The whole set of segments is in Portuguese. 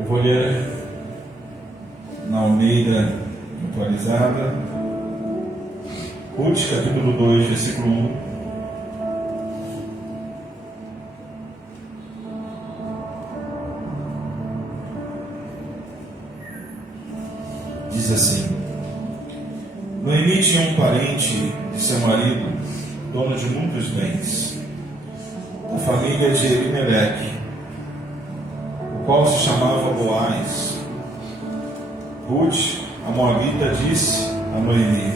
Eu vou ler na Almeida atualizada, Ruth, capítulo 2, versículo 1. Diz assim: Noemi tinha um parente de seu marido, dono de muitos bens, da família de Elimeleque, o qual se chamava Boaz. Ruth, a moabita, disse a Noemi: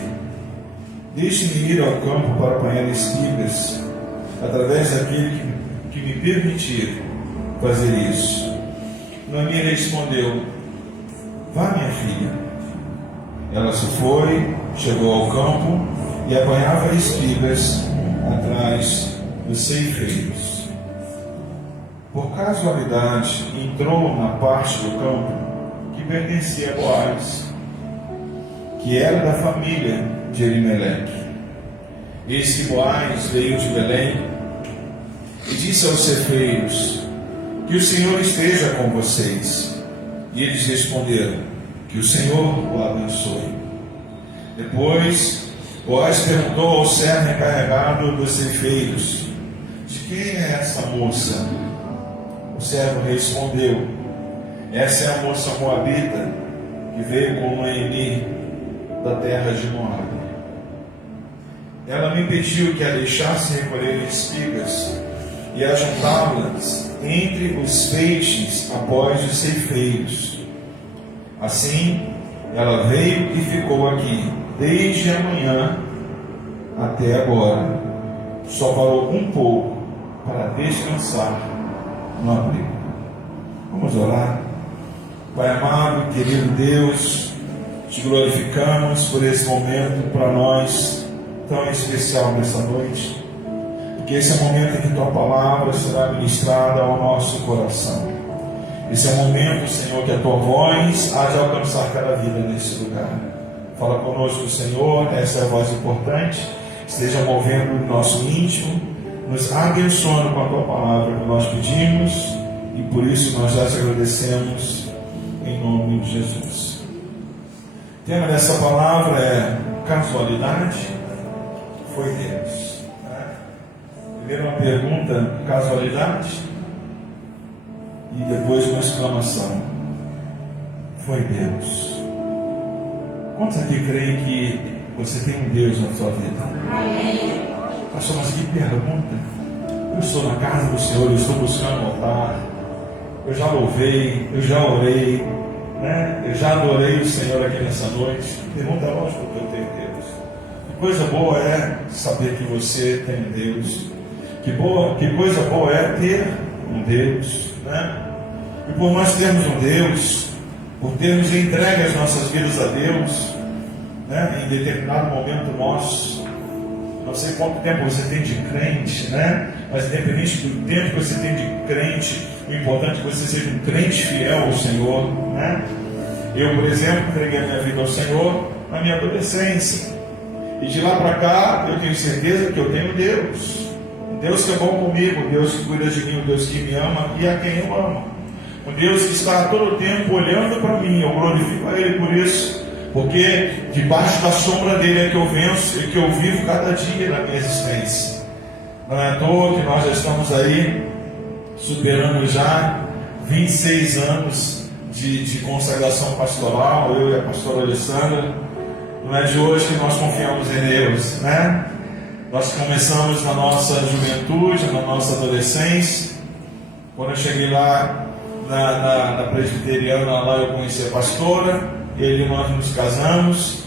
Deixe-me ir ao campo para apanhar espigas, através daquele que me permitir fazer isso. Noemi respondeu: Vá, minha filha. Ela se foi, chegou ao campo e apanhava espigas atrás dos ceifeiros. Por casualidade, entrou na parte do campo que pertencia a Boaz, que era da família de Elimeleque. Eis que Boaz veio de Belém e disse aos ceifeiros: Que o Senhor esteja com vocês. E eles responderam: Que o Senhor o abençoe. Depois, Boaz perguntou ao servo encarregado dos ceifeiros: De quem é essa moça? O servo respondeu: Essa é a moça moabita que veio com Noemi da terra de Moabe. Ela me pediu que a deixasse recolher espigas e ajuntá-las entre os feixes após os ceifeiros. Assim, ela veio e ficou aqui desde amanhã até agora. Só parou um pouco para descansar no abrigo. Vamos orar. Pai amado, querido Deus, te glorificamos por esse momento para nós tão especial nessa noite, porque esse é o momento em que tua palavra será ministrada ao nosso coração. Esse é o momento, Senhor, que a tua voz há de alcançar cada vida nesse lugar. Fala conosco, Senhor, essa é a voz importante, esteja movendo o nosso íntimo, nos abençoando com a tua palavra que nós pedimos, e por isso nós já te agradecemos em nome de Jesus. O tema dessa palavra é casualidade? Foi Deus. Primeiro uma pergunta: casualidade? E depois uma exclamação: foi Deus. Quantos aqui creem que você tem um Deus na sua vida? Amém. Pastor, mas que pergunta? Eu estou na casa do Senhor, eu estou buscando altar, eu já louvei, eu já orei, eu já adorei o Senhor aqui nessa noite. Pergunta: lógico que eu tenho Deus. Que coisa boa é saber que você tem um Deus. Que coisa boa é ter um Deus, E por nós termos um Deus, por termos entregue as nossas vidas a Deus, em determinado momento nosso, não sei quanto tempo você tem de crente, mas independente do tempo que você tem de crente, o importante é que você seja um crente fiel ao Senhor, Eu, por exemplo, entreguei a minha vida ao Senhor na minha adolescência, e de lá para cá eu tenho certeza que eu tenho Deus, um Deus que é bom comigo, um Deus que cuida de mim, um Deus que me ama e a quem eu amo, um Deus que está a todo tempo olhando para mim. Eu glorifico a Ele por isso, porque debaixo da sombra dele é que eu venço e que eu vivo cada dia na minha existência. Não é à toa que nós já estamos aí superando já 26 anos de consagração pastoral, eu e a pastora Alessandra. Não é de hoje que nós confiamos em Deus, Nós começamos na nossa juventude, na nossa adolescência. Quando eu cheguei lá na presbiteriana, lá eu conheci a pastora, e nós nos casamos.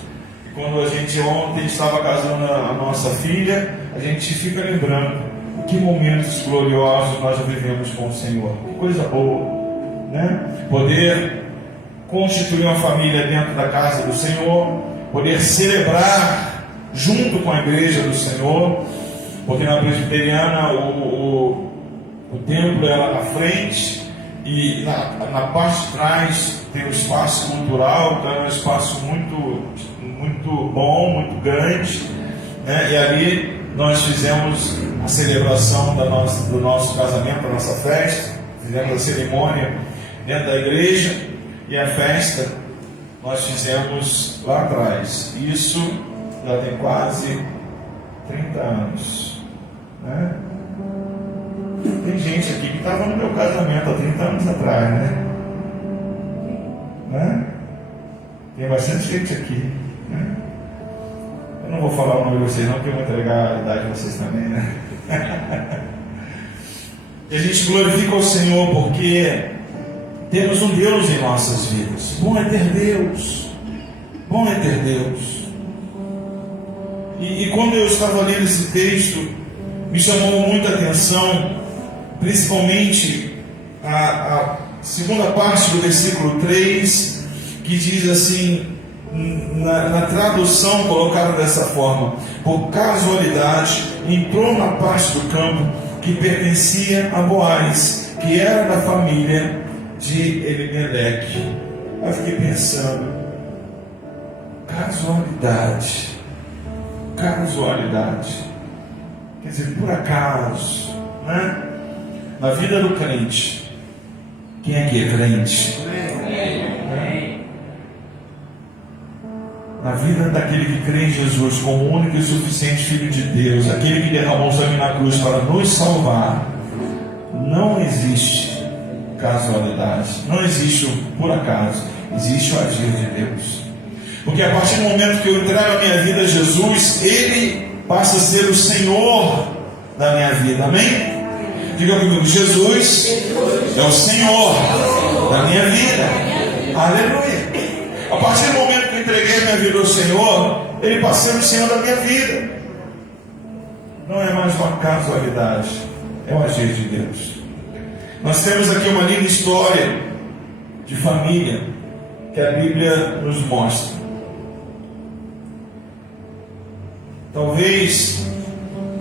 E quando a gente ontem estava casando a nossa filha, a gente fica lembrando que momentos gloriosos nós já vivemos com o Senhor. Que coisa boa, Poder constituir uma família dentro da casa do Senhor, poder celebrar junto com a igreja do Senhor, porque na presbiteriana o templo é lá na frente, e na parte de trás tem um espaço cultural, então é um espaço muito bom, muito grande, E ali nós fizemos a celebração do nosso casamento, da nossa festa, fizemos a cerimônia dentro da igreja, e a festa nós fizemos lá atrás. Isso já tem quase 30 anos, né? Tem gente aqui que estava no meu casamento há 30 anos atrás, né? Tem bastante gente aqui, né? Eu não vou falar o nome de vocês não, porque eu vou entregar a idade de vocês também, né? E a gente glorifica o Senhor porque temos um Deus em nossas vidas. Bom é ter Deus. Bom é ter Deus. E quando eu estava lendo esse texto, me chamou muita atenção, principalmente a segunda parte do versículo 3, que diz assim, na tradução colocaram dessa forma: por casualidade entrou na parte do campo que pertencia a Boaz, que era da família de Elimeleque. Eu fiquei pensando, casualidade, quer dizer, por acaso, né? Na vida do crente, quem aqui é crente? Na vida daquele que crê em Jesus como o único e suficiente Filho de Deus, aquele que derramou o sangue na cruz para nos salvar, não existe casualidade, não existe o por acaso, existe o agir de Deus. Porque a partir do momento que eu entrego a minha vida a Jesus, Ele passa a ser o Senhor da minha vida, amém? Diga comigo, Jesus é o Senhor da minha vida, aleluia. A partir do momento que eu entreguei a minha vida ao Senhor, Ele passa a ser o Senhor da minha vida. Não é mais uma casualidade, é o agir de Deus. Nós temos aqui uma linda história de família que a Bíblia nos mostra. Talvez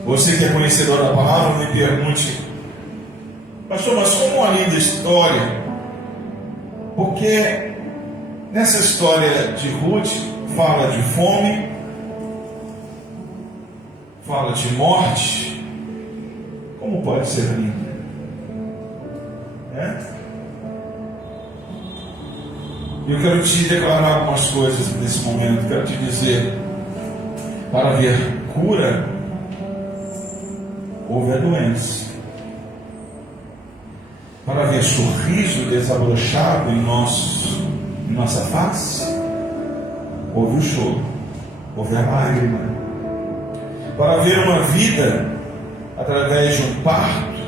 você que é conhecedor da palavra me pergunte: pastor, mas como uma linda história? Porque nessa história de Ruth fala de fome, fala de morte. Como pode ser linda? Eu quero te declarar algumas coisas nesse momento. Quero te dizer: para haver cura, houve a doença. Para haver sorriso desabrochado em nossa face, houve o choro, houve a lágrima. Para haver uma vida através de um parto,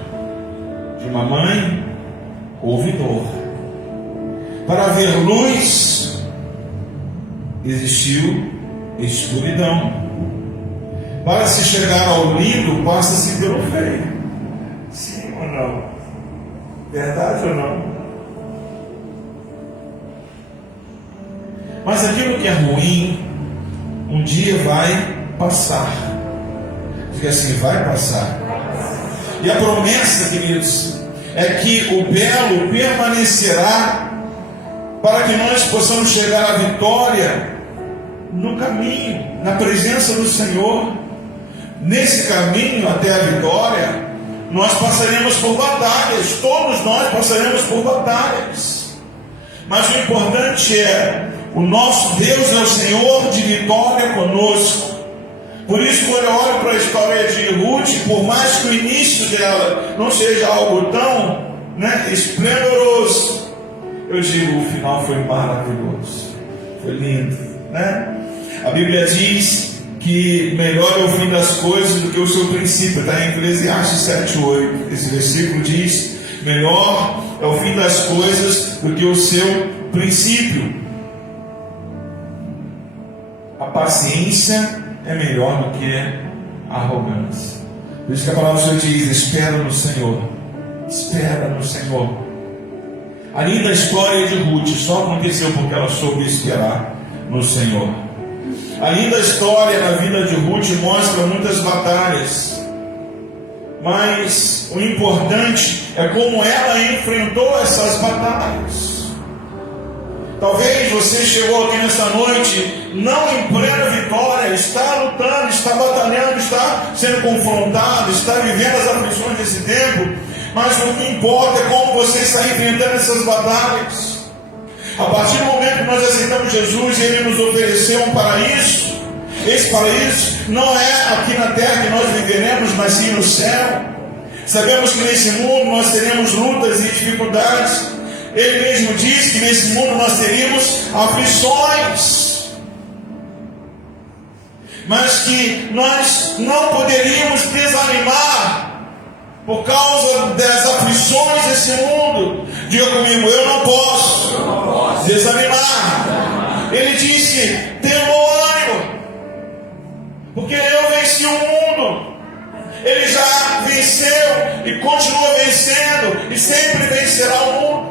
de uma mãe, houve dor. Para haver luz, existiu escuridão. Para se chegar ao lindo, passa-se pelo feio. Sim ou não? Verdade ou não? Mas aquilo que é ruim, um dia vai passar. Diga assim, vai passar. E a promessa, queridos, é que o belo permanecerá para que nós possamos chegar à vitória no caminho, na presença do Senhor. Nesse caminho até a vitória, nós passaremos por batalhas, todos nós passaremos por batalhas. Mas o importante é, o nosso Deus é o Senhor de vitória conosco. Por isso, quando eu olho para a história de Ruth, por mais que o início dela não seja algo tão esplendoroso, eu digo, o final foi maravilhoso, foi lindo, A Bíblia diz que melhor é o fim das coisas do que o seu princípio. Está em Eclesiastes 7:8. Esse versículo diz: melhor é o fim das coisas do que o seu princípio. A paciência é melhor do que a arrogância. Por isso que a palavra do Senhor diz: espera no Senhor, espera no Senhor. A linda história de Ruth só aconteceu porque ela soube esperar no Senhor. A linda história na vida de Ruth mostra muitas batalhas, mas o importante é como ela enfrentou essas batalhas. Talvez você chegou aqui nessa noite não em plena vitória, está lutando, está batalhando, está sendo confrontado, está vivendo as aflições desse tempo, Mas o que importa é como você está enfrentando essas batalhas. A partir do momento que nós aceitamos Jesus e Ele nos ofereceu um paraíso, esse paraíso não é aqui na terra que nós viveremos, mas sim no céu. Sabemos que nesse mundo nós teremos lutas e dificuldades. Ele mesmo diz que nesse mundo nós teríamos aflições, mas que nós não poderíamos desanimar por causa das aflições desse mundo. Diga comigo, eu não posso desanimar. Ele disse, tenha bom ânimo, porque eu venci o mundo. Ele já venceu e continua vencendo e sempre vencerá o mundo.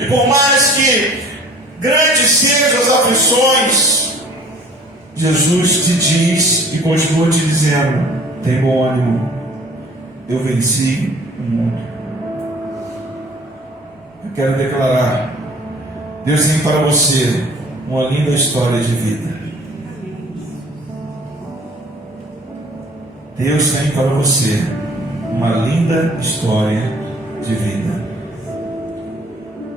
E por mais que grandes sejam as aflições, Jesus te diz e continua te dizendo, tem bom ânimo, eu venci o mundo. Eu quero declarar, Deus tem para você uma linda história de vida. Deus tem para você uma linda história de vida.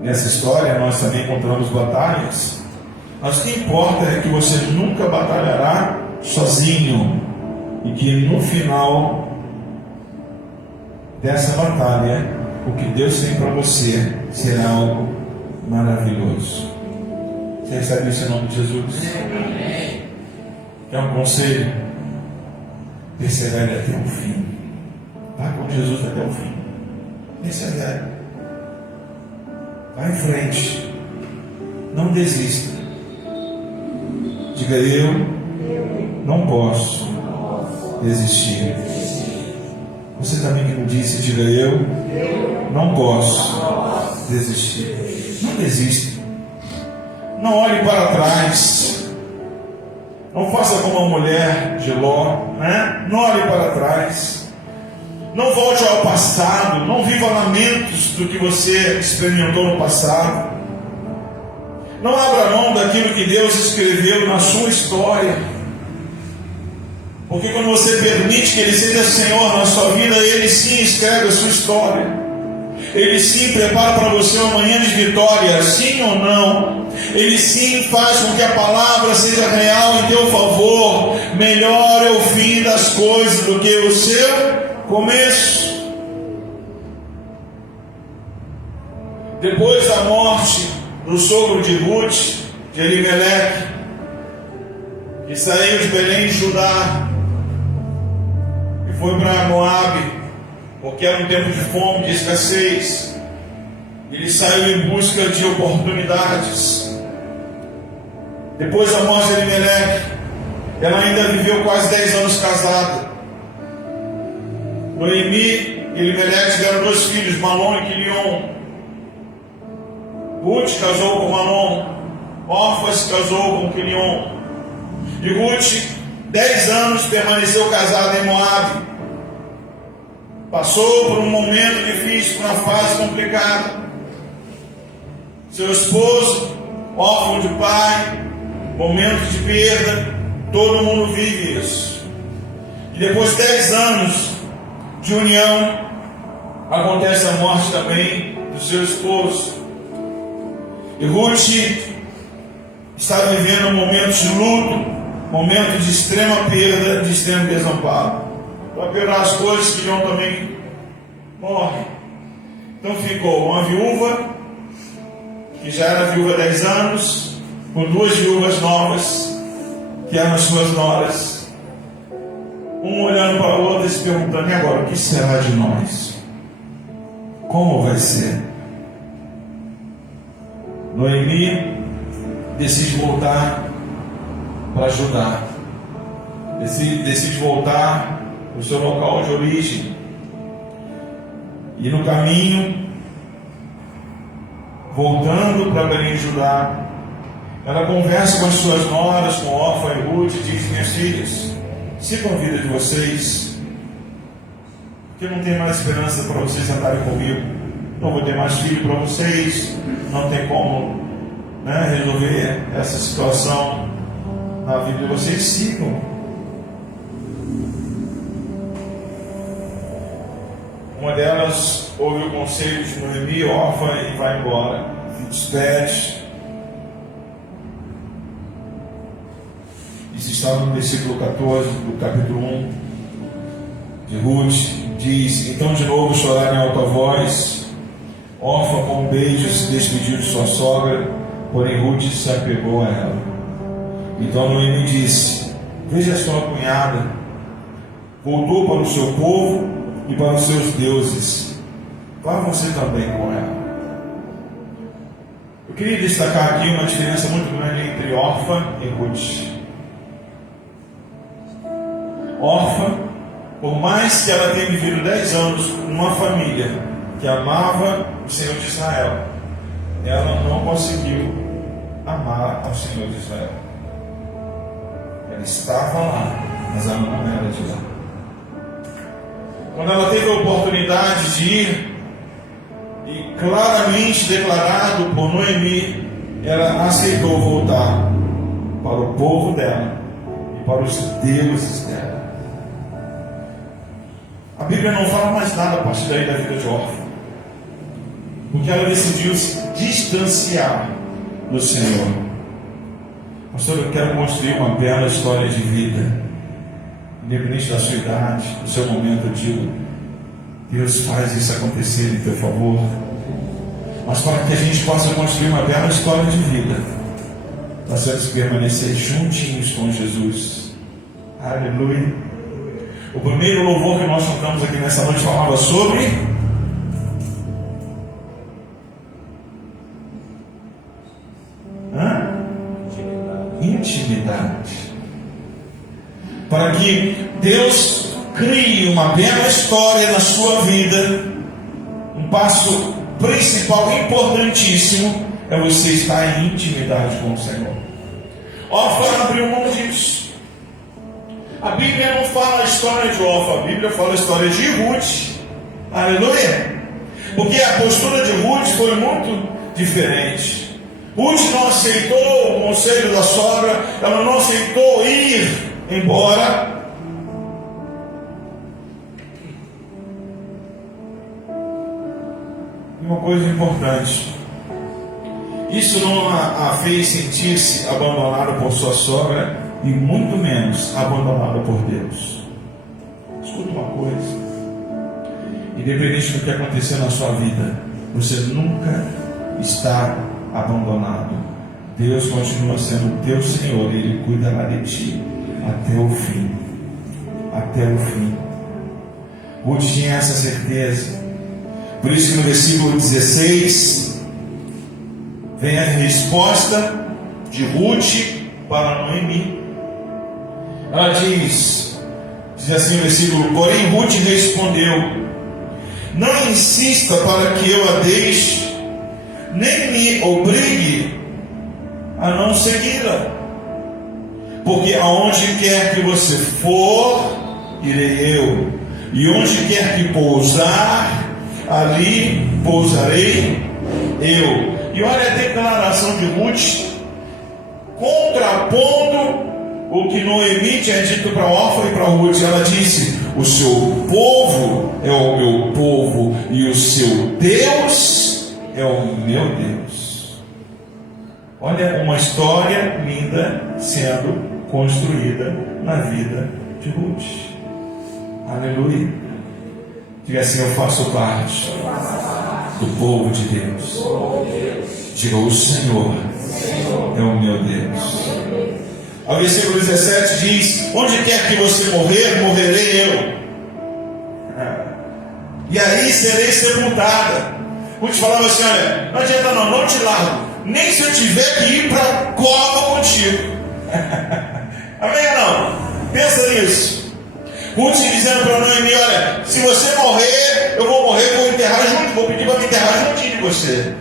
Nessa história nós também encontramos batalhas, mas o que importa é que você nunca batalhará sozinho e que no final dessa batalha o que Deus tem para você será algo maravilhoso. Você recebe isso em nome de Jesus? Quer um conselho? Persevere até o fim. Vá com Jesus até o fim. Persevere. Vá em frente. Não desista. Diga, eu não posso desistir. Você também que não disse, diga, eu não posso desistir. Não desista. Não olhe para trás. Não faça como a mulher de Ló, né? Não olhe para trás. Não volte ao passado. Não viva lamentos do que você experimentou no passado. Não abra mão daquilo que Deus escreveu na sua história. Porque quando você permite que Ele seja Senhor na sua vida, Ele sim escreve a sua história. Ele sim prepara para você uma manhã de vitória, sim ou não. Ele sim faz com que a palavra seja real em teu favor. Melhor é o fim das coisas do que o seu começo. Depois da morte do sogro de Ruth, de Elimeleque, que saiu de Belém de Judá e foi para Moabe, porque era um tempo de fome, de escassez. Ele saiu em busca de oportunidades. Depois da morte de Elimeleque, ela ainda viveu quase 10 anos casada. Noemi e Elimeleque tiveram 2 filhos, Malom e Quilion. Ruth casou com Malom, Orfa se casou com Quilion. E Ruth, 10 anos, permaneceu casada em Moabe. Passou por um momento difícil, por uma fase complicada. Seu esposo, órfão de pai, momentos de perda, todo mundo vive isso. E depois de 10 anos de união, acontece a morte também do seu esposo. E Ruth está vivendo momentos de luto, momentos de extrema perda, de extremo desamparo. Para piorar as coisas, Quilion também morre. Então ficou uma viúva, que já era viúva há 10 anos, com 2 viúvas novas, que eram as suas noras, uma olhando para a outra e se perguntando, e agora, o que será de nós? Como vai ser? Noemi decide voltar para Judá, decide voltar para o seu local de origem, e no caminho, voltando para Belém, Judá, ela conversa com as suas noras, com Orfa e Ruth, e diz, minhas filhas, sigam a vida de vocês, porque não tem mais esperança para vocês andarem comigo, não vou ter mais filho para vocês, não tem como, né, resolver essa situação na vida de vocês, sigam. Uma delas ouve o conselho de Noemi, Orfa, e vai embora. Se despede. Isso está no versículo 14 do capítulo 1 de Ruth. Diz: então de novo choraram em alta voz. Orfa com um beijo se despediu de sua sogra, porém Ruth se apegou a ela. Então Noemi disse: veja sua cunhada, voltou para o seu povo e para os seus deuses. Vá você também com ela. Eu queria destacar aqui uma diferença muito grande entre Orfa e Ruth. Orfa, por mais que ela tenha vivido 10 anos numa família que amava o Senhor de Israel, ela não conseguiu amar ao Senhor de Israel. Ela estava lá, mas ela não era de lá. Quando ela teve a oportunidade de ir, e claramente declarado por Noemi, ela aceitou voltar para o povo dela e para os deuses dela. A Bíblia não fala mais nada a partir daí da vida de Orfa, porque ela decidiu se distanciar do Senhor. Pastor, eu quero construir uma bela história de vida, independente da sua idade, do seu momento. Eu digo: Deus faz isso acontecer em teu favor. Mas para que a gente possa construir uma bela história de vida, nós temos que permanecer juntinhos com Jesus. Aleluia. O primeiro louvor que nós cantamos aqui nessa noite falava sobre intimidade. Para que Deus crie uma bela história na sua vida, um passo principal, importantíssimo, é você estar em intimidade com o Senhor. Orfa abriu mão disso. A Bíblia não fala a história de Orfa, a Bíblia fala a história de Ruth. Aleluia! Porque a postura de Ruth foi muito diferente. Ruth não aceitou o conselho da sogra, ela não aceitou ir embora. Uma coisa importante: isso não a fez sentir-se abandonada por sua sogra, e muito menos abandonada por Deus. Escuta uma coisa: independente do que acontecer na sua vida, você nunca está abandonado. Deus continua sendo o teu Senhor, e Ele cuidará de ti até o fim. Até o fim. Ruth tinha essa certeza. Por isso que no versículo 16 vem a resposta de Ruth para Noemi. Ela diz assim no versículo: porém Ruth respondeu: não insista para que eu a deixe, nem me obrigue a não segui-la, porque aonde quer que você for, irei eu, e onde quer que pousar, ali pousarei eu. E olha a declaração de Ruth, contrapondo o que Noemi tinha dito para Orfa e para Ruth. Ela disse: o seu povo é o meu povo, e o seu Deus é o meu Deus. Olha, uma história linda sendo construída na vida de Ruth. Aleluia. Diga assim: eu faço parte do povo de Deus. Diga: o Senhor é o meu Deus. O versículo 17 diz: onde quer que você morrer, morrerei eu, e aí serei sepultada. Ruth falava assim: olha, não adianta não te largo, nem se eu tiver que ir para a cova contigo. Amém ou não? Pensa nisso. Ruth dizendo para Noemi: olha, se você morrer, eu vou morrer, vou enterrar junto, vou pedir para me enterrar juntinho de você.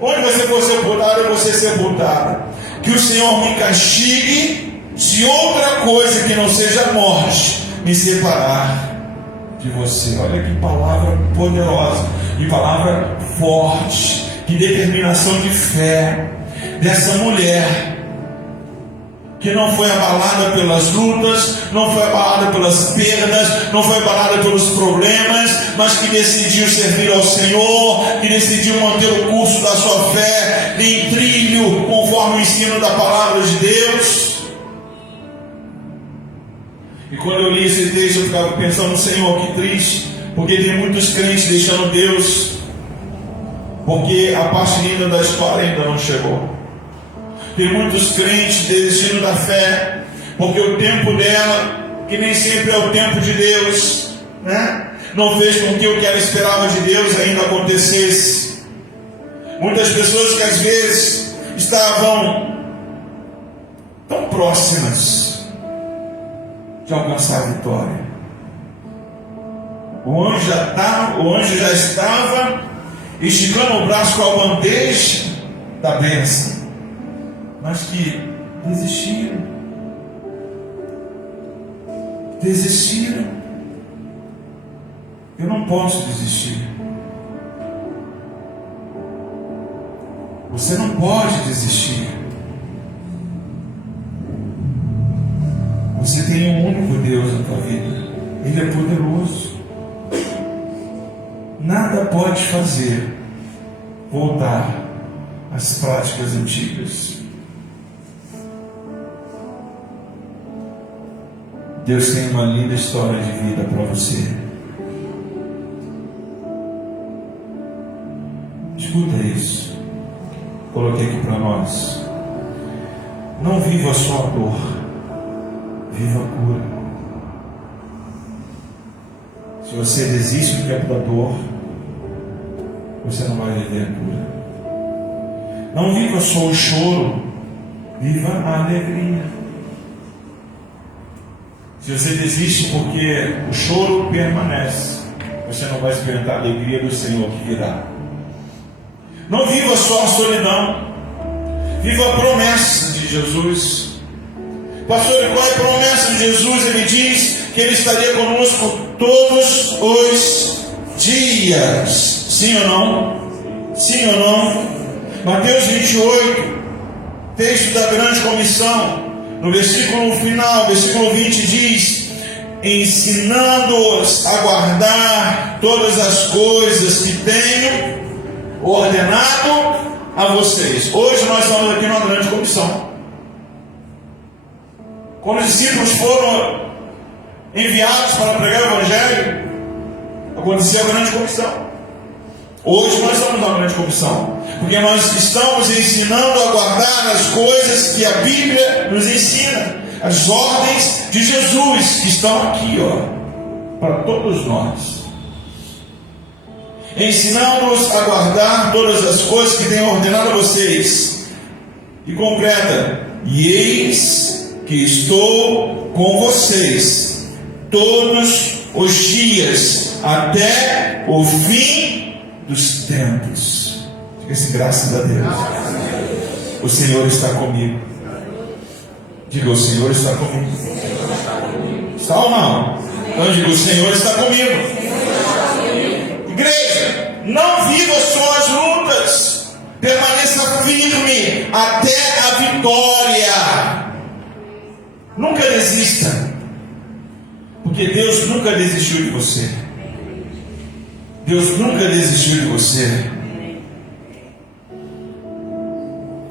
Onde você for sepultado, eu vou ser sepultada. Que o Senhor me castigue, se outra coisa que não seja a morte me separar de você. Olha que palavra poderosa, que palavra forte, que determinação de fé dessa mulher que não foi abalada pelas lutas, não foi abalada pelas perdas, não foi abalada pelos problemas, mas que decidiu servir ao Senhor, que decidiu manter o curso da sua fé em trilho, conforme o ensino da palavra de Deus. E quando eu li esse texto, eu ficava pensando, Senhor, que triste, porque tem muitos crentes deixando Deus, porque a parte linda da história ainda não chegou. Tem muitos crentes desistindo da fé, porque o tempo dela, que nem sempre é o tempo de Deus, né? Não fez com que o que ela esperava de Deus ainda acontecesse. Muitas pessoas que às vezes estavam tão próximas de alcançar a vitória. O anjo já estava esticando o braço com a bandeja da bênção, mas que desistiram. Eu não posso desistir. Você não pode desistir. Você tem um único Deus na tua vida. Ele é poderoso. Nada pode fazer voltar às práticas antigas. Deus tem uma linda história de vida para você. Escuta isso. Coloquei aqui para nós. Não viva só a dor, viva a cura. Se você desiste do tempo da dor, você não vai viver a cura. Não viva só o choro, viva a alegria. Se você desiste porque o choro permanece, você não vai experimentar a alegria do Senhor que virá. Não viva só a solidão, viva a promessa de Jesus. Pastor, qual é a promessa de Jesus? Ele diz que Ele estaria conosco todos os dias. Sim ou não? Sim ou não? Mateus 28, texto da grande comissão. No versículo final, versículo 20 diz: ensinando-os a guardar todas as coisas que tenho ordenado a vocês. Hoje nós estamos aqui numa grande comissão. Quando os discípulos foram enviados para pregar o Evangelho, aconteceu a grande comissão. Hoje nós estamos numa grande comissão, porque nós estamos ensinando a guardar as coisas que a Bíblia nos ensina, as ordens de Jesus que estão aqui, para todos nós. Ensinando-os a guardar todas as coisas que tenho ordenado a vocês. E completa: e eis que estou com vocês todos os dias até o fim dos tempos. Diga assim: graças a Deus. O Senhor está comigo. Diga: o Senhor está comigo. Está ou não? Então diga: o Senhor está comigo. Igreja, não viva só as lutas, permaneça firme até a vitória. Nunca desista, porque Deus nunca desistiu de você. Deus nunca desistiu de você.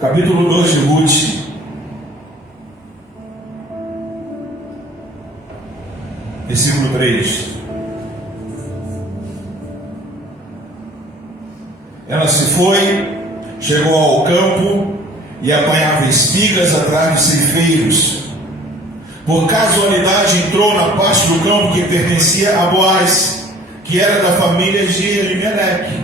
Capítulo 2 de Ruth. Versículo 3. Ela se foi, chegou ao campo e apanhava espigas atrás de ceifeiros. Por casualidade entrou na parte do campo que pertencia a Boaz, que era da família de Elimeleque.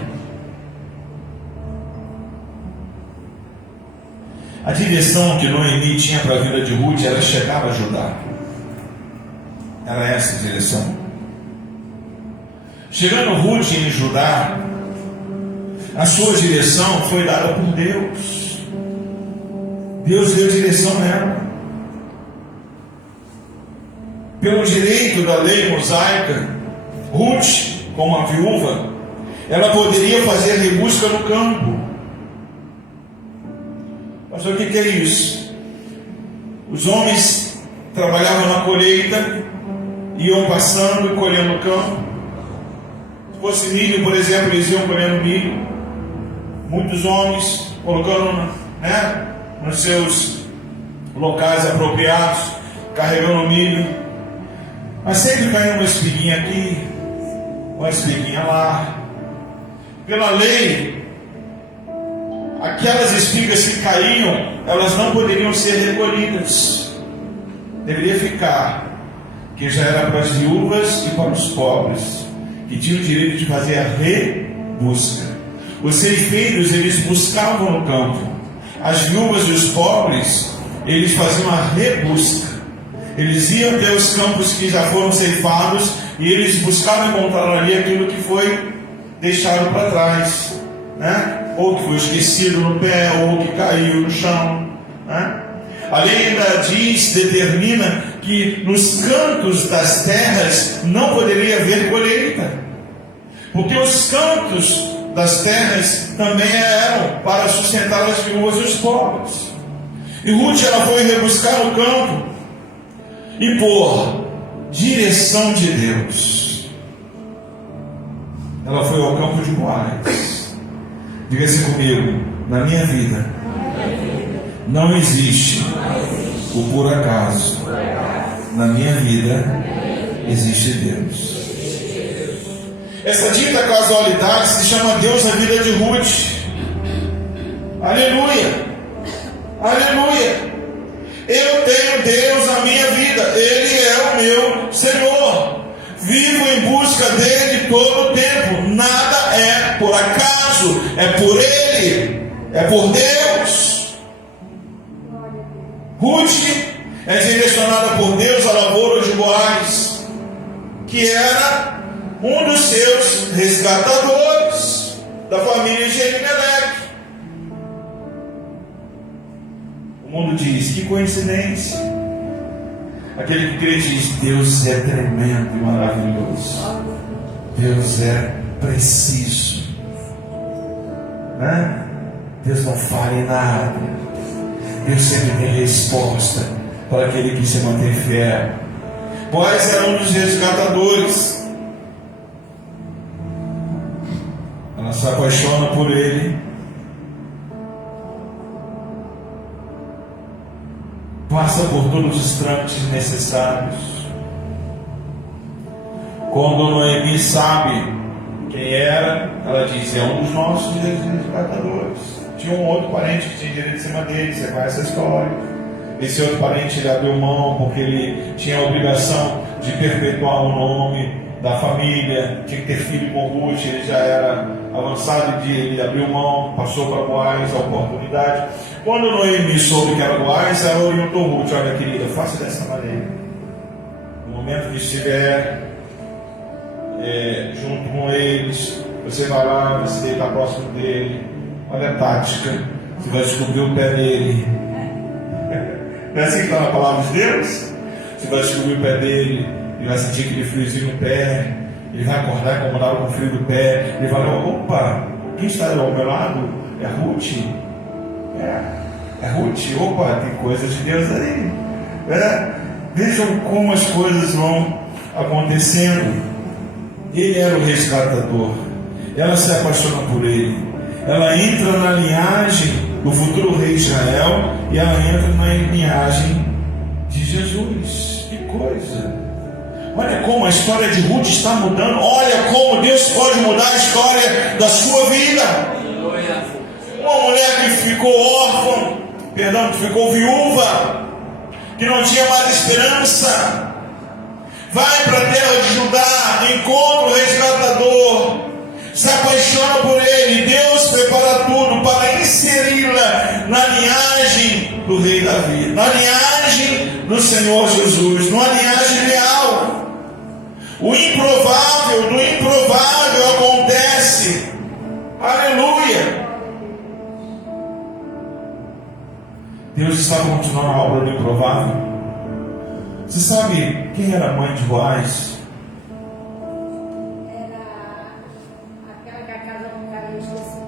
A direção que Noemi tinha para a vida de Ruth era chegar a Judá. Era essa a direção. Chegando Ruth em Judá, a sua direção foi dada por Deus. Deus deu direção nela. Pelo direito da lei mosaica, Ruth, como uma viúva, ela poderia fazer rebusca no campo. Pastor, o que é isso? Os homens trabalhavam na colheita, iam passando e colhendo o campo. Se fosse milho, por exemplo, eles iam colhendo milho. Muitos homens colocando, nos seus locais apropriados, carregando milho. Mas sempre caía uma espiguinha aqui, uma espiguinha lá. Pela lei, aquelas espigas que caíam, elas não poderiam ser recolhidas. Deveria ficar, que já era para as viúvas e para os pobres, que tinham o direito de fazer a rebusca. Os ceifeiros, eles buscavam no campo. As viúvas e os pobres, eles faziam a rebusca. Eles iam até os campos que já foram ceifados e eles buscavam encontrar ali aquilo que foi deixado para trás, ou que foi esquecido no pé, ou que caiu no chão. A lei ainda determina que nos cantos das terras não poderia haver colheita, porque os cantos das terras também eram para sustentar as viúvas e os pobres. E Ruth, ela foi rebuscar no campo e por direção de Deus, ela foi ao campo de Boaz. Diga-se comigo: na minha vida não existe o por acaso. Na minha vida existe Deus. Essa dita casualidade se chama Deus na vida de Ruth. Aleluia! Aleluia! Eu tenho Deus na minha vida. Ele é o meu Senhor. Vivo em busca dele todo o tempo. Nada é por acaso. É por Ele. É por Deus. Ruth é direcionada por Deus à lavoura de Boaz, que era um dos seus resgatadores da família de Elimelec. O mundo diz: que coincidência. Aquele que crê diz: Deus é tremendo e maravilhoso. Deus é preciso, Deus não falha em nada. Deus sempre tem resposta para aquele que se mantém fiel. Boaz era um dos resgatadores. Ela se apaixona por ele, passa por todos os trâmites necessários. Quando Noemi sabe quem era, ela diz: é um dos nossos resgatadores. Tinha um outro parente que tinha direito em cima dele, você conhece a história. Esse outro parente, ele abriu mão porque ele tinha a obrigação de perpetuar o nome da família, tinha que ter filho com Ruth, ele já era avançado, ele abriu mão, passou para Boaz a oportunidade. Quando Noemi soube que era Boaz, ela orientou Ruth: olha, querida, faça dessa maneira. No momento que estiver junto com eles, você vai lá, vai se deitar próximo dele. Olha a tática, você vai descobrir o pé dele. Não é assim que está na palavra de Deus? Você vai descobrir o pé dele, ele vai sentir aquele friozinho no pé, ele vai acordar incomodado com o frio do pé, ele vai falar: opa, quem está ao meu lado? É Ruth? É Ruth, opa, tem coisa de Deus aí. Vejam como as coisas vão acontecendo. Ele era o resgatador, ela se apaixona por ele, ela entra na linhagem do futuro rei Israel e ela entra na linhagem de Jesus. Que coisa! Olha como a história de Ruth está mudando. Olha como Deus pode mudar a história da sua vida. Uma mulher que ficou órfã, que ficou viúva, que não tinha mais esperança, vai para a terra de Judá, encontra o resgatador, se apaixona por ele. Deus prepara tudo para inseri-la na linhagem do rei Davi, na linhagem do Senhor Jesus, numa linhagem real. O improvável do improvável acontece. Aleluia! Deus está continuando a obra do improvável. Você sabe quem era a mãe de Boaz? Era aquela que a casa não caía esquecida.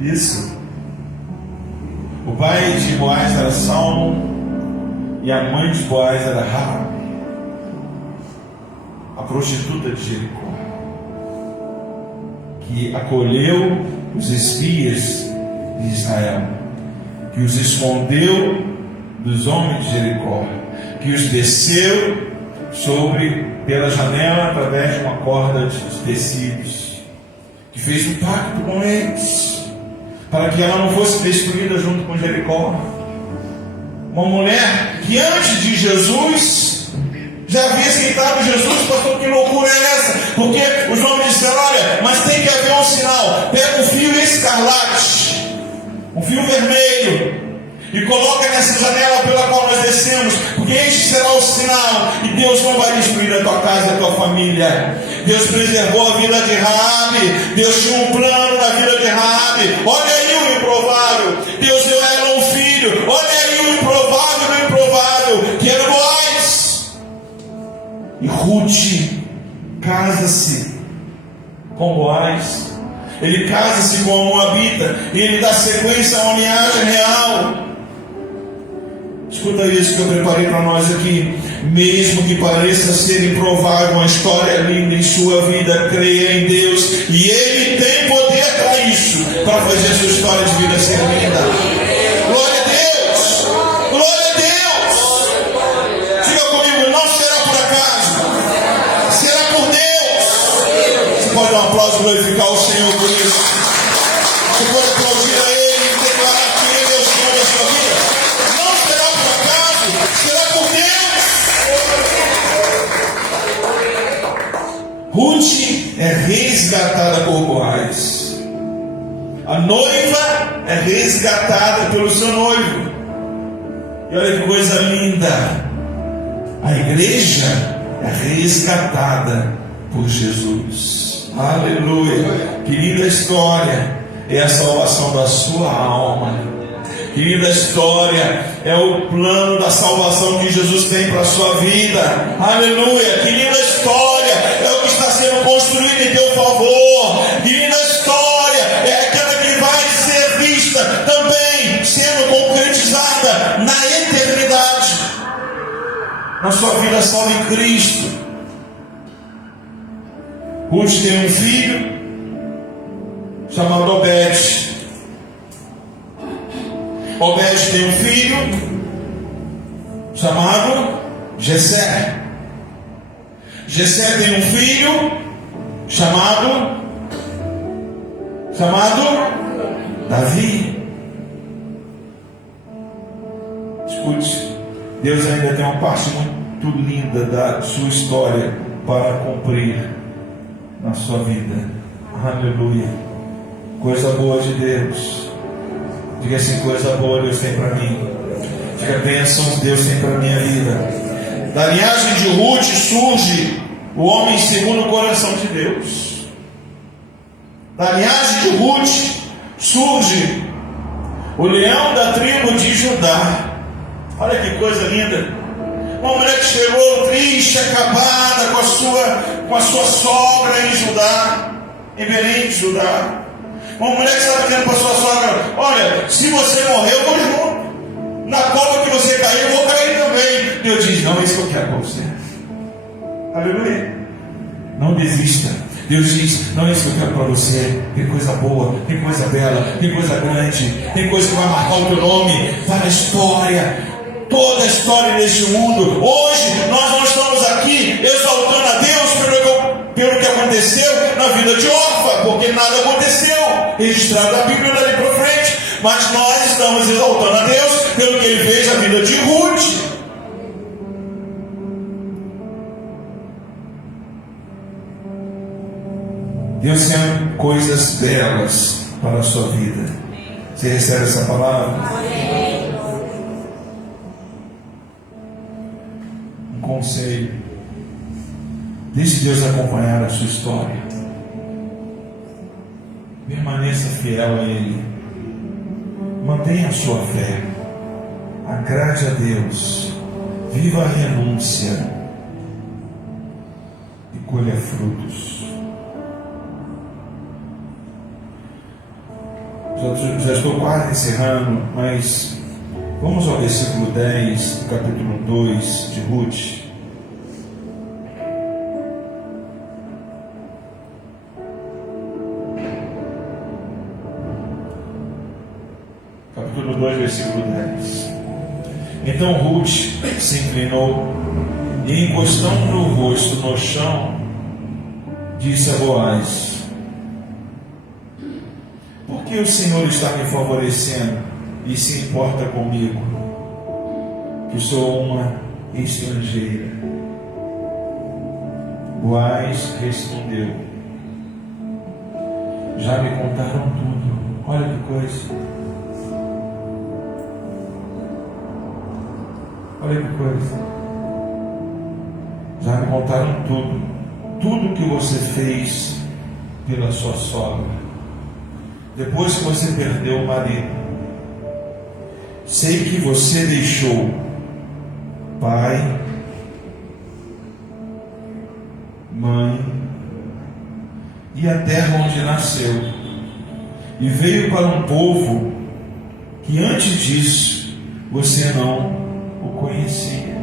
Isso. O pai de Boaz era Salmo, E a mãe de Boaz era Raabe, a prostituta de Jericó, que acolheu os espias de Israel, que os escondeu dos homens de Jericó, que os desceu pela janela através de uma corda de tecidos, que fez um pacto com eles para que ela não fosse destruída junto com Jericó. Uma mulher que antes de Jesus já havia aceitado Jesus. Pastor, que loucura é essa? Porque os homens disseram: olha, mas tem que haver um sinal. Pega um fio escarlate, um fio vermelho, e coloca nessa janela pela qual nós descemos, porque este será o sinal, e Deus não vai destruir a tua casa e a tua família. Deus preservou a vida de Raabe. Deus tinha um plano na vida de Raabe. Olha aí o improvável. Deus deu a ela um filho. Olha aí o improvável do improvável, que era Boaz. E Ruth casa-se com Boaz. Ele casa-se com a Moabita, e ele dá sequência a uma linhagem real. Escuta isso que eu preparei para nós aqui. Mesmo que pareça ser improvável, uma história linda em sua vida, creia em Deus, e Ele tem poder para isso, para fazer a sua história de vida ser linda. Glória a Deus! Glória a Deus! Diga comigo, não será por acaso, será por Deus. Você pode dar um aplauso e glorificar o Senhor por isso. Você pode aplaudir a Ele e declarar que Ele é o Senhor da sua vida. Não será por acaso, será por Deus. Ruth é resgatada por Boaz. A noiva é resgatada pelo seu noivo. E olha que coisa linda. A igreja é resgatada por Jesus. Aleluia. Que linda história. É a salvação da sua alma. Que linda história. É o plano da salvação que Jesus tem para a sua vida. Aleluia. Que linda história. É o que está sendo construído em teu favor. Que linda história. É aquela que vai ser vista também sendo concretizada na eternidade, na sua vida salva em Cristo. Ruth tem um filho chamado Obed. Obed tem um filho chamado Jessé. Jessé tem um filho chamado Davi. Escute, Deus ainda tem uma parte muito linda da sua história para cumprir na sua vida. Aleluia. Coisa boa de Deus. Diga assim: coisa boa Deus tem para mim. Diga: bênçãos Deus tem para minha vida. Da linhagem de Ruth surge o homem segundo o coração de Deus. Da linhagem de Ruth surge o leão da tribo de Judá. Olha que coisa linda. Uma mulher que chegou triste, acabada com a sua sogra em Judá, em Belém de Judá. Uma mulher que estava dizendo para a sua sogra: olha, se você morrer, eu vou junto. Na cova que você cair, eu vou cair também. Deus diz: não, é isso que eu quero para você. Aleluia. Não desista. Deus diz: não é isso que eu quero para você. Tem coisa boa, tem coisa bela, tem coisa grande, tem coisa que vai marcar o teu nome para a história. Toda a história deste mundo. Hoje nós não estamos aqui exaltando a Deus pelo que aconteceu na vida de Orfa, porque nada aconteceu registrado na Bíblia dali para frente. Mas nós estamos exaltando a Deus pelo que Ele fez na vida de Ruth. Deus tem coisas belas para a sua vida. Você recebe essa palavra? Um conselho: deixe Deus acompanhar a sua história. Permaneça fiel a Ele. Mantenha a sua fé. Agrade a Deus. Viva a renúncia e colha frutos. Já estou quase encerrando, mas Vamos ao versículo 10 do capítulo 2 de Ruth. Capítulo 2, versículo 10. Então Ruth se inclinou e, encostando o rosto no chão, disse a Boaz: por que o Senhor está me favorecendo e se importa comigo, que sou uma estrangeira? Boaz respondeu: já me contaram tudo. Olha que coisa. Olha que coisa. Já me contaram tudo. Tudo que você fez pela sua sogra. Depois que você perdeu o marido. Sei que você deixou pai, mãe e a terra onde nasceu. E veio para um povo que antes disso você não o conhecia.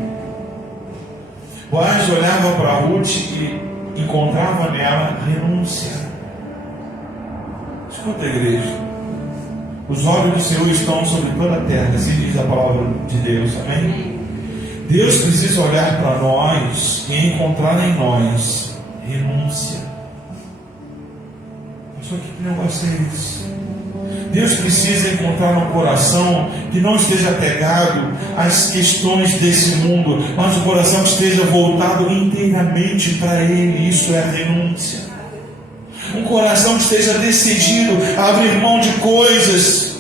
Boaz olhava para Ruth e encontrava nela renúncia. Escuta, igreja, os olhos do Senhor estão sobre toda a terra, assim diz a palavra de Deus, amém? Deus precisa olhar para nós e encontrar em nós renúncia. Só que negócio é esse? Deus precisa encontrar um coração que não esteja apegado às questões desse mundo, mas um coração que esteja voltado inteiramente para Ele. Isso é a renúncia. Um coração que esteja decidido a abrir mão de coisas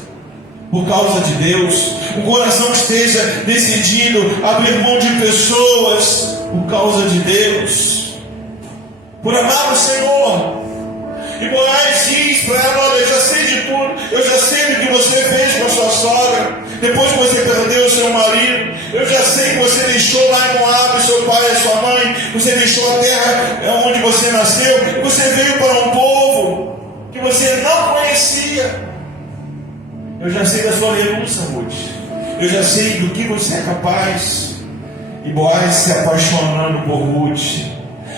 por causa de Deus. Um coração que esteja decidido a abrir mão de pessoas por causa de Deus, por amar o Senhor. E Boaz diz para ela: olha, eu já sei de tudo, eu já sei do que você fez com a sua sogra, depois que você perdeu o seu marido, eu já sei que você deixou lá em Moab seu pai e sua mãe, você deixou a terra onde você nasceu, você veio para um povo que você não conhecia. Eu já sei da sua renúncia, Ruth, eu já sei do que você é capaz. E Boaz se apaixonando por Ruth.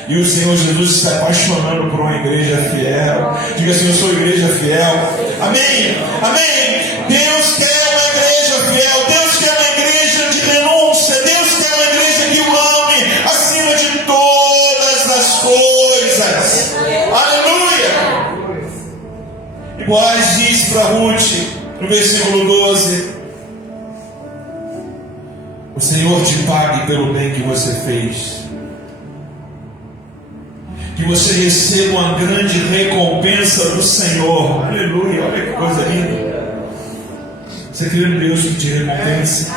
E o Senhor Jesus se apaixonando por uma igreja fiel. Diga assim: eu sou igreja fiel. Amém? Amém? Deus quer uma igreja fiel. Deus quer uma igreja de renúncia. Deus quer uma igreja que o ame acima de todas as coisas. Aleluia! E Boaz diz para Ruth, no versículo 12: o Senhor te pague pelo bem que você fez, que você receba uma grande recompensa do Senhor. Aleluia, olha que coisa linda. Você crê no Deus que te recompensa?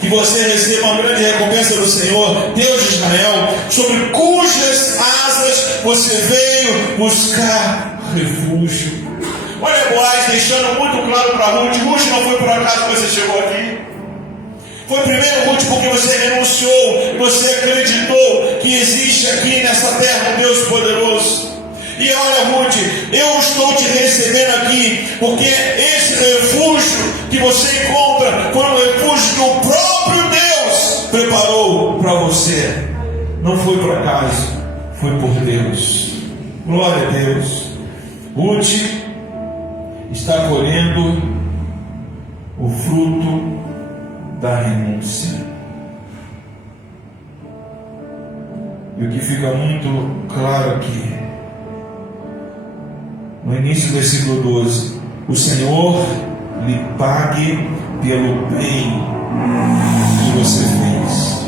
Que você receba uma grande recompensa do Senhor, Deus de Israel, sobre cujas asas você veio buscar refúgio. Olha Boaz deixando muito claro para Ruth: Ruth, não foi por acaso que você chegou aqui. Foi primeiro, Ruth, porque você renunciou, você acreditou que existe aqui nessa terra um Deus poderoso. E olha, Ruth, eu estou te recebendo aqui, porque esse refúgio que você encontra foi um refúgio que o próprio Deus preparou para você. Não foi por acaso, foi por Deus. Glória a Deus. Ruth está colhendo o fruto da renúncia. E o que fica muito claro aqui, no início do versículo 12: o Senhor lhe pague pelo bem que você fez.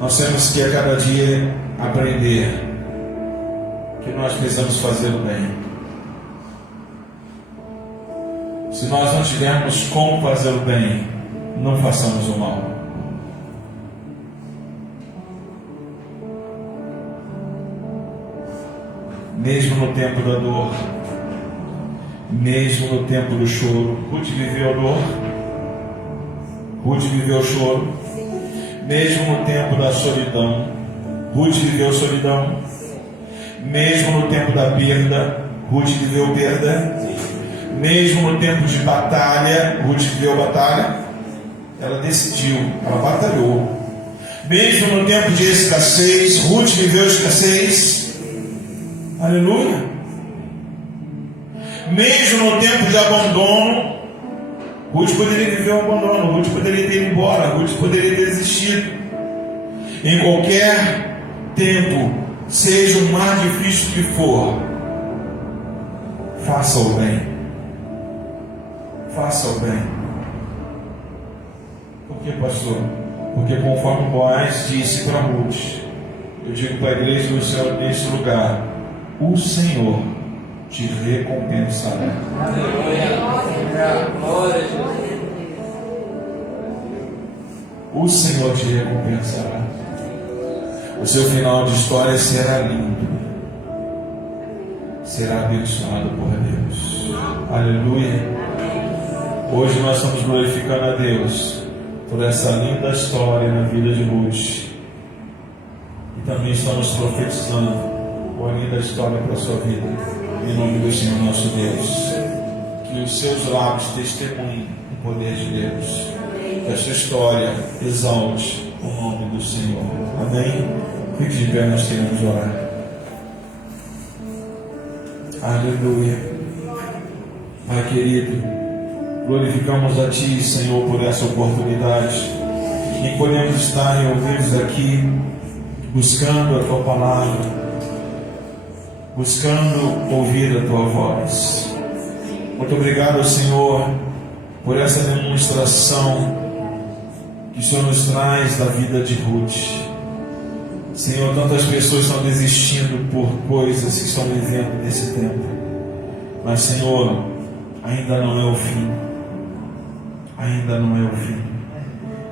Nós temos que a cada dia aprender que nós precisamos fazer o bem. Se nós não tivermos como fazer o bem, não façamos o mal. Mesmo no tempo da dor, mesmo no tempo do choro, Ruth viveu a dor, Ruth viveu o choro. Mesmo no tempo da solidão, Ruth viveu solidão. Mesmo no tempo da perda, Ruth viveu perda. Mesmo no tempo de batalha, Ruth viveu batalha, ela decidiu, ela batalhou. Mesmo no tempo de escassez, Ruth viveu escassez. Aleluia. Mesmo no tempo de abandono, Ruth poderia viver o abandono, Ruth poderia ter ido embora, Ruth poderia ter desistido. Em qualquer tempo, seja o mais difícil que for, faça o bem. Faça o bem. Por que, pastor? Porque conforme Boaz disse para Ruth, eu digo para a igreja do céu nesse lugar, o Senhor te recompensará. O Senhor te recompensará. O seu final de história será lindo. Será abençoado por Deus. Aleluia. Hoje nós estamos glorificando a Deus por essa linda história na vida de Ruth. E também estamos profetizando uma linda história para a sua vida. Em nome do Senhor nosso Deus. Que os seus lábios testemunhem o poder de Deus. Que a sua história exalte o nome do Senhor. Amém? Fique de pé, nós queremos orar. Aleluia. Pai querido, glorificamos a Ti, Senhor, por essa oportunidade em que podemos estar reunidos aqui, buscando a Tua palavra, buscando ouvir a Tua voz. Muito obrigado, Senhor, por essa demonstração que o Senhor nos traz da vida de Ruth. Senhor, tantas pessoas estão desistindo por coisas que estão vivendo nesse tempo. Mas, Senhor, ainda não é o fim. Ainda não é o fim.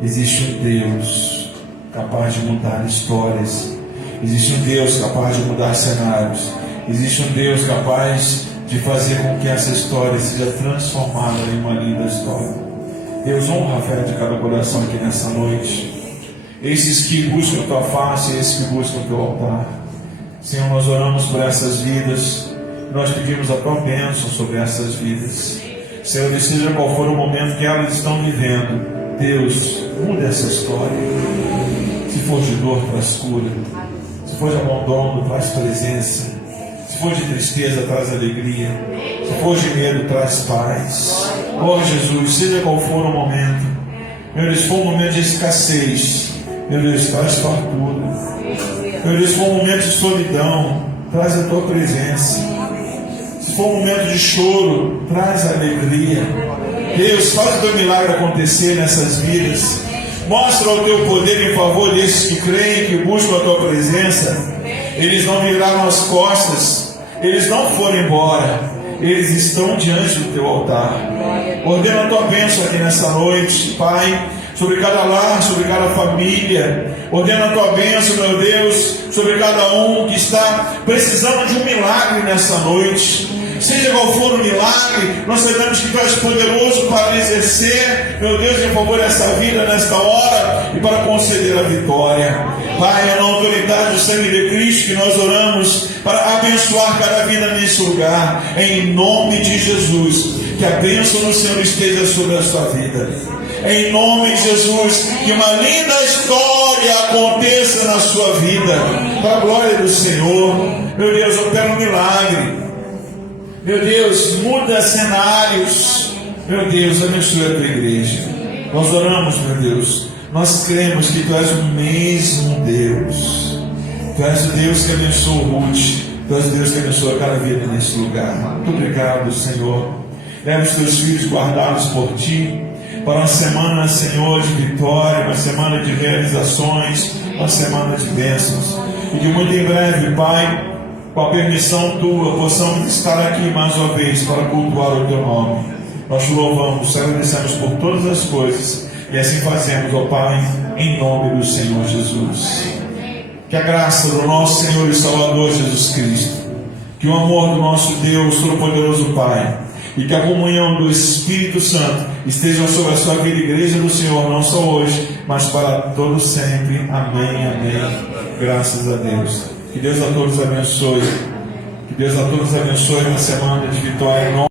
Existe um Deus capaz de mudar histórias. Existe um Deus capaz de mudar cenários. Existe um Deus capaz de fazer com que essa história seja transformada em uma linda história. Deus, honra a fé de cada coração aqui nessa noite. Esses que buscam a Tua face, esses que buscam o Teu altar. Senhor, nós oramos por essas vidas. Nós pedimos a Tua bênção sobre essas vidas. Senhor, seja qual for o momento que elas estão vivendo, Deus, muda essa história. Se for de dor, traz cura. Se for de abandono, traz presença. Se for de tristeza, traz alegria. Se for de medo, traz paz. Oh Jesus, seja qual for o momento, meu Deus, se for um momento de escassez, meu Deus, traz fartura. Meu Deus, se for um momento de solidão, traz a Tua presença. Se for um momento de choro, traz alegria. Deus, faz o Teu milagre acontecer nessas vidas. Mostra o Teu poder em favor desses que creem, que buscam a Tua presença. Eles não viraram as costas, eles não foram embora, eles estão diante do Teu altar. Ordena a Tua bênção aqui nessa noite, Pai, sobre cada lar, sobre cada família. Ordena a Tua bênção, meu Deus, sobre cada um que está precisando de um milagre nessa noite. Seja qual for o milagre, nós sabemos que Tu és poderoso para exercer, meu Deus, em favor dessa vida, nesta hora, e para conceder a vitória. Pai, é na autoridade do sangue de Cristo que nós oramos para abençoar cada vida nesse lugar, em nome de Jesus. Que a bênção do Senhor esteja sobre a sua vida. Em nome de Jesus, que uma linda história aconteça na sua vida, para a glória do Senhor. Meu Deus, opera um milagre. Meu Deus, muda cenários. Meu Deus, abençoe a Tua igreja. Nós oramos, meu Deus. Nós cremos que Tu és o mesmo Deus. Tu és o Deus que abençoa Ruth. Tu és o Deus que abençoa cada vida nesse lugar. Muito obrigado, Senhor. Leva os Teus filhos guardados por Ti para uma semana, Senhor, de vitória, uma semana de realizações, uma semana de bênçãos. E que muito em breve, Pai, com a permissão Tua, possamos estar aqui mais uma vez para cultuar o Teu nome. Nós Te louvamos, Te agradecemos por todas as coisas. E assim fazemos, ó Pai, em nome do Senhor Jesus. Que a graça do nosso Senhor e Salvador Jesus Cristo, que o amor do nosso Deus Todo-Poderoso Pai, e que a comunhão do Espírito Santo esteja sobre a sua vida, igreja do Senhor, não só hoje, mas para todos sempre. Amém, amém. Graças a Deus. Que Deus a todos abençoe. Que Deus a todos abençoe uma semana de vitória em nome